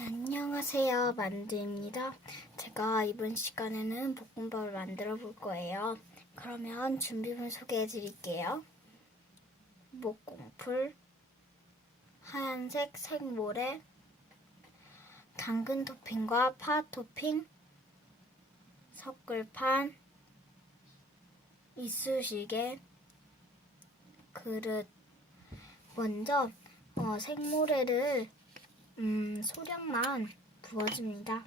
네, 안녕하세요. 만두입니다. 제가 이번 시간에는 볶음밥을 만들어 볼 거예요. 그러면 준비물 소개해 드릴게요. 목공풀, 하얀색 생모래, 당근 토핑과 파 토핑, 섞을판, 이쑤시개, 그릇. 먼저 어, 생모래를 음, 소량만 부어줍니다.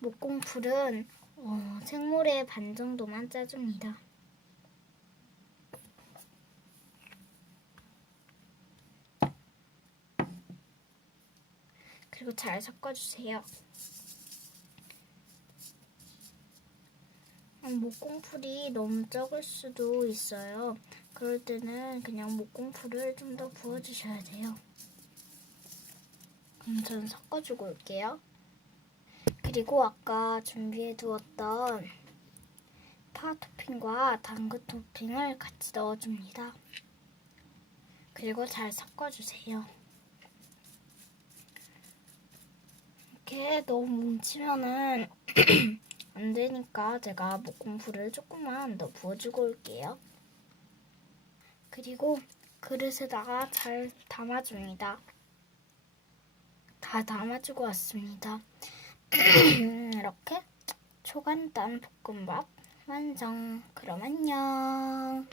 목공풀은 어, 생모래 반 정도만 짜줍니다. 그리고 잘 섞어주세요. 음, 목공풀이 너무 적을 수도 있어요. 그럴 때는 그냥 목공풀을 좀 더 부어주셔야 돼요. 그럼 저는 섞어주고 올게요. 그리고 아까 준비해 두었던 파 토핑과 당근 토핑을 같이 넣어줍니다. 그리고 잘 섞어주세요. 너무 뭉치면은 안 되니까 제가 목공풀을 조금만 더 부어주고 올게요. 그리고 그릇에다가 잘 담아줍니다. 다 담아주고 왔습니다. 이렇게 초간단 볶음밥 완성. 그럼 안녕.